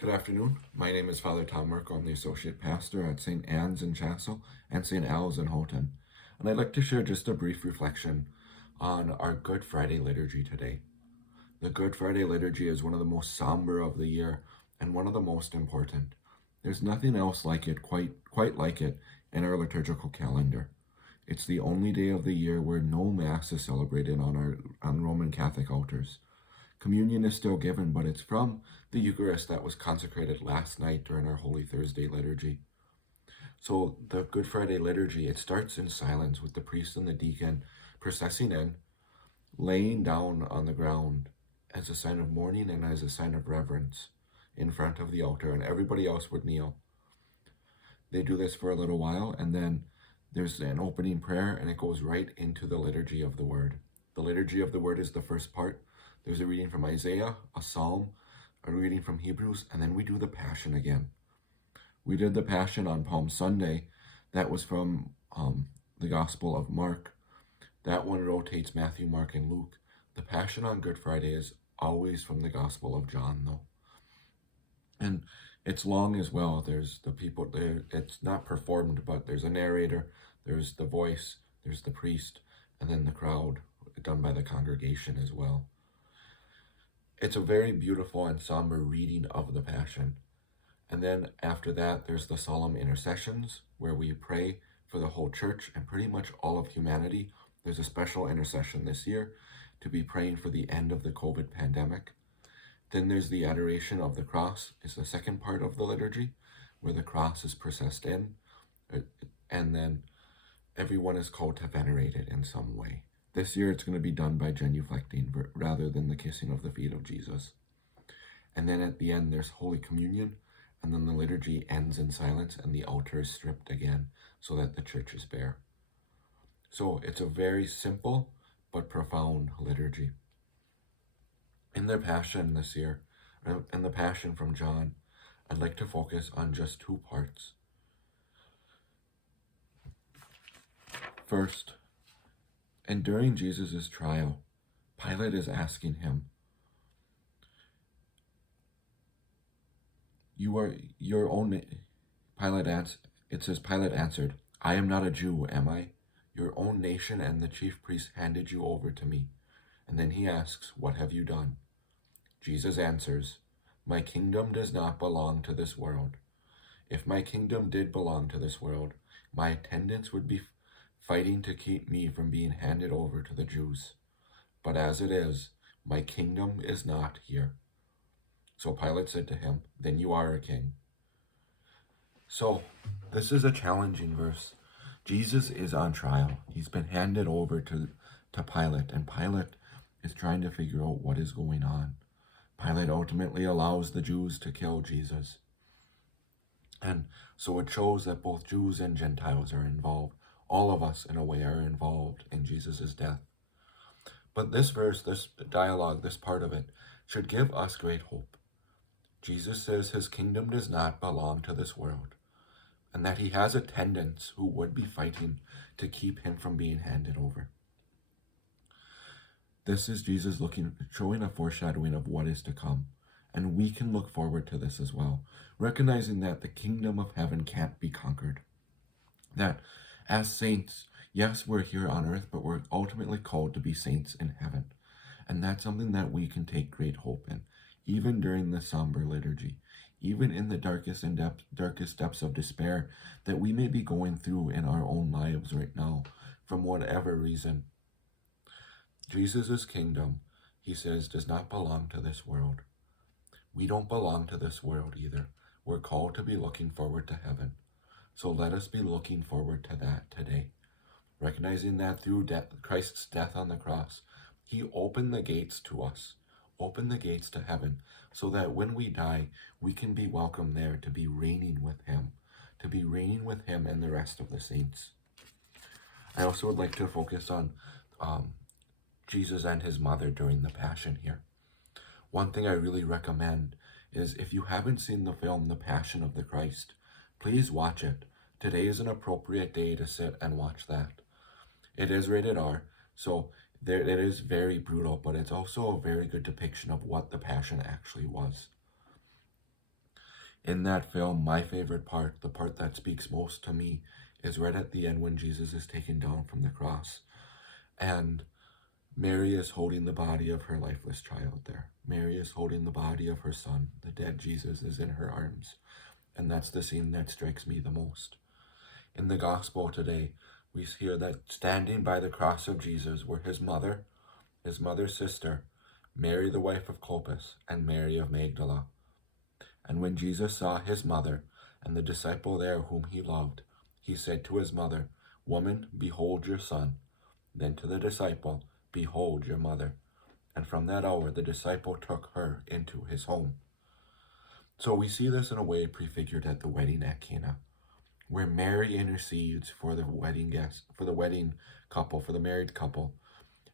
Good afternoon. My name is Father Tom Merkel. I'm the Associate Pastor at St. Anne's in Chassel and St. Al's in Houghton. And I'd like to share just a brief reflection on our Good Friday liturgy today. The Good Friday liturgy is one of the most somber of the year and one of the most important. There's nothing else like it, quite like it, in our liturgical calendar. It's the only day of the year where no Mass is celebrated on Roman Catholic altars. Communion is still given, but it's from the Eucharist that was consecrated last night during our Holy Thursday liturgy. So the Good Friday liturgy, it starts in silence with the priest and the deacon processing in, laying down on the ground as a sign of mourning and as a sign of reverence in front of the altar, and everybody else would kneel. They do this for a little while, and then there's an opening prayer, and it goes right into the liturgy of the Word. The liturgy of the Word is the first part. There's a reading from Isaiah, a psalm, a reading from Hebrews, and then we do the Passion again. We did the Passion on Palm Sunday. That was from the Gospel of Mark. That one rotates Matthew, Mark, and Luke. The Passion on Good Friday is always from the Gospel of John, though. And it's long as well. There's the people there. It's not performed, but there's a narrator, there's the voice, there's the priest, and then the crowd done by the congregation as well. It's a very beautiful and somber reading of the Passion. And then after that, there's the solemn intercessions where we pray for the whole church and pretty much all of humanity. There's a special intercession this year to be praying for the end of the COVID pandemic. Then there's the Adoration of the Cross. It's the second part of the liturgy where the cross is processed in, and then everyone is called to venerate it in some way. This year it's going to be done by genuflecting rather than the kissing of the feet of Jesus. And then at the end there's Holy Communion, and then the liturgy ends in silence and the altar is stripped again so that the church is bare. So it's a very simple but profound liturgy. In their Passion this year, and the Passion from John, I'd like to focus on just two parts. First, and during Jesus' trial, Pilate is asking him, "You are your own." Pilate answered, "I am not a Jew, am I? Your own nation and the chief priests handed you over to me." And then he asks, "What have you done?" Jesus answers, "My kingdom does not belong to this world. If my kingdom did belong to this world, my attendants would be fighting to keep me from being handed over to the Jews. But as it is, my kingdom is not here." So Pilate said to him, "Then you are a king." So this is a challenging verse. Jesus is on trial. He's been handed over to Pilate, and Pilate is trying to figure out what is going on. Pilate ultimately allows the Jews to kill Jesus. And so it shows that both Jews and Gentiles are involved. All of us, in a way, are involved in Jesus' death. But this verse, this dialogue, this part of it, should give us great hope. Jesus says his kingdom does not belong to this world, and that he has attendants who would be fighting to keep him from being handed over. This is Jesus showing a foreshadowing of what is to come. And we can look forward to this as well, recognizing that the kingdom of heaven can't be conquered. That as saints, yes, we're here on earth, but we're ultimately called to be saints in heaven. And that's something that we can take great hope in, even during the somber liturgy, even in the darkest depths of despair that we may be going through in our own lives right now, from whatever reason. Jesus' kingdom, he says, does not belong to this world. We don't belong to this world either. We're called to be looking forward to heaven. So let us be looking forward to that today, recognizing that through Christ's death on the cross, he opened the gates to us, opened the gates to heaven, so that when we die, we can be welcome there to be reigning with him, and the rest of the saints. I also would like to focus on Jesus and his mother during the Passion here. One thing I really recommend is, if you haven't seen the film The Passion of the Christ, please watch it. Today is an appropriate day to sit and watch that. It is rated R, so it is very brutal, but it's also a very good depiction of what the Passion actually was. In that film, my favorite part, the part that speaks most to me, is right at the end when Jesus is taken down from the cross. And Mary is holding the body of her lifeless child there. Mary is holding the body of her son. The dead Jesus is in her arms. And that's the scene that strikes me the most. In the gospel today, we hear that standing by the cross of Jesus were his mother's sister, Mary the wife of Clopas, and Mary of Magdala. And when Jesus saw his mother and the disciple there whom he loved, he said to his mother, "Woman, behold your son." Then to the disciple, "Behold your mother." And from that hour the disciple took her into his home. So we see this in a way prefigured at the wedding at Cana, where Mary intercedes for the wedding guests, for the wedding couple, for the married couple,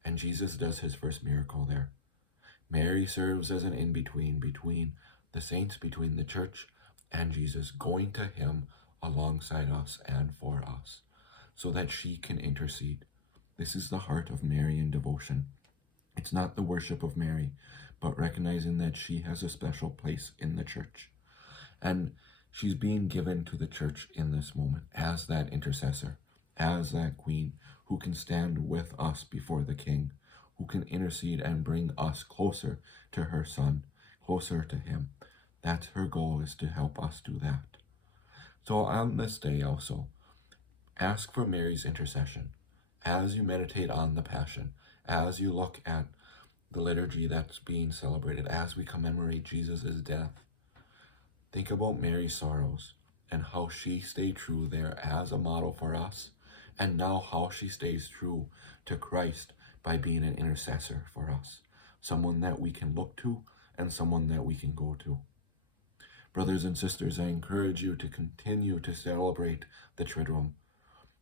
and Jesus does his first miracle there. Mary serves as an in-between between the saints, between the church and Jesus, going to him alongside us and for us, so that she can intercede. This is the heart of Marian devotion. It's not the worship of Mary, but recognizing that she has a special place in the church. And she's being given to the church in this moment as that intercessor, as that queen who can stand with us before the King, who can intercede and bring us closer to her Son, closer to him. That's her goal, is to help us do that. So on this day also, ask for Mary's intercession as you meditate on the Passion, as you look at the liturgy that's being celebrated, as we commemorate Jesus' death. Think about Mary's sorrows and how she stayed true there as a model for us, and now how she stays true to Christ by being an intercessor for us, someone that we can look to and someone that we can go to. Brothers and sisters, I encourage you to continue to celebrate the Triduum.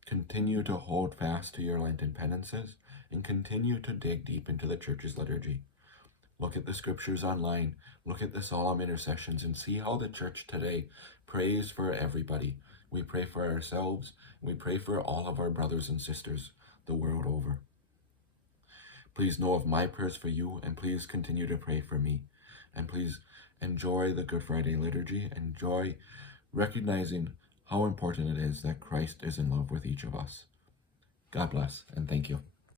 Continue to hold fast to your Lenten penances and continue to dig deep into the Church's liturgy. Look at the scriptures online, look at the solemn intercessions, and see how the Church today prays for everybody. We pray for ourselves, we pray for all of our brothers and sisters the world over. Please know of my prayers for you, and please continue to pray for me. And please enjoy the Good Friday liturgy, enjoy recognizing how important it is that Christ is in love with each of us. God bless, and thank you.